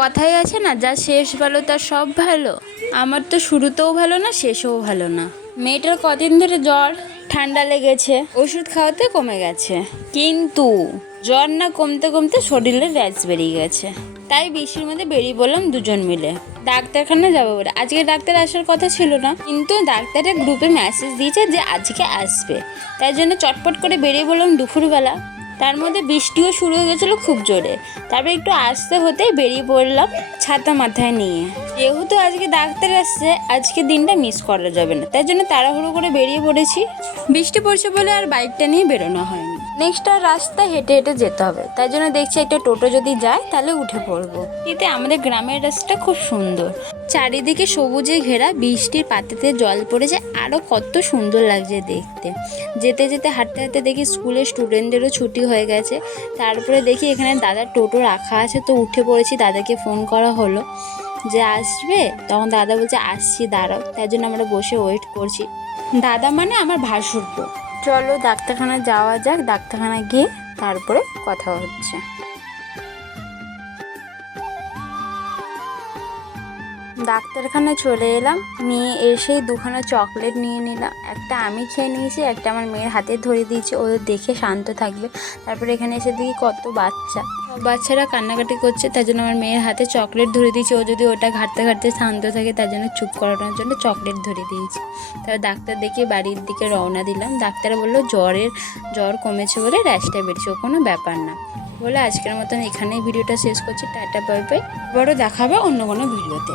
কথাই আছে না, যা শেষ ভালো তার সব ভালো। আমার তো শুরুতেও ভালো না, শেষেও ভালো না। মেয়েটার কদিন ধরে জ্বর ঠান্ডা লেগেছে, ওষুধ খাওয়াতে কমে গেছে, কিন্তু জ্বর না কমতে কমতে শরীরে র্যাশ বেরিয়ে গেছে। তাই বৃষ্টির মধ্যে বেরিয়ে বললাম দুজন মিলে ডাক্তারখানা যাবো বলে। আজকে ডাক্তার আসার কথা ছিল না, কিন্তু ডাক্তারের গ্রুপে মেসেজ দিয়েছে যে আজকে আসবে, তাই জন্য চটপট করে বেরিয়ে বললাম দুপুরবেলা। তার মধ্যে বৃষ্টিও শুরু হয়ে গেছিলো খুব জোরে। তারপরে একটু আসতে হতেই বেরিয়ে পড়লাম ছাতা মাথায় নিয়ে। যেহেতু আজকে ডাক্তার আসছে, আজকে দিনটা মিস করা যাবে না, তাই জন্য তাড়াহুড়ো করে বেরিয়ে পড়েছি। বৃষ্টি পড়ছে বলে আর বাইকটা নিয়ে বেরোনো হয়নি। নেক্সট আর রাস্তা হেঁটে হেঁটে যেতে হবে, তাই জন্য দেখছি একটা টোটো যদি যায় তাহলে উঠে পড়বো। এতে আমাদের গ্রামের রাস্তা খুব সুন্দর, চারিদিকে সবুজে ঘেরা, বৃষ্টির পাতাতে জল পড়েছে, আরও কত সুন্দর লাগছে দেখতে। যেতে যেতে হাঁটতে হাঁটতে দেখি স্কুলের স্টুডেন্টদেরও ছুটি হয়ে গেছে। তারপরে দেখি এখানে দাদার টোটো রাখা আছে, তো উঠে পড়েছি। দাদাকে ফোন করা হলো যে আসবে, তখন দাদা বলছে আসছি দাঁড়াও, তাই জন্য আমরা বসে ওয়েট করছি। দাদা মানে আমার ভাসুরপো। চলো ডাক্তারখানা যাওয়া যাক, ডাক্তারখানা গিয়ে তারপরে কথা হচ্ছে। ডাক্তারখানা চলে এলাম, নিয়ে এসেই দুখানা চকলেট নিয়ে নিলাম। একটা আমি খেয়ে নিয়েছি, একটা আমার মেয়ের হাতে ধরিয়ে দিয়েছি, ওদের দেখে শান্ত থাকবে। তারপরে এখানে এসে দেখি কত বাচ্চারা কান্নাকাটি করছে, তাই জন্য আমার মেয়ের হাতে চকলেট ধরে দিয়েছি। ও যদি ওটা ঘাঁটতে ঘাঁটতে শান্ত থাকে, তার জন্য চুপ করানোর জন্য চকলেট ধরে দিয়েছি। তারপর ডাক্তার দেখে বাড়ির দিকে রওনা দিলাম। ডাক্তার বললো জ্বর কমেছে বলে র্যাশটা বেড়েছে, ও কোনো ব্যাপার না বলে আজকের মতন এখানেই ভিডিওটা শেষ করছি। টাটা বাই বাই, বড় দেখাবে অন্য কোনো ভিডিওতে।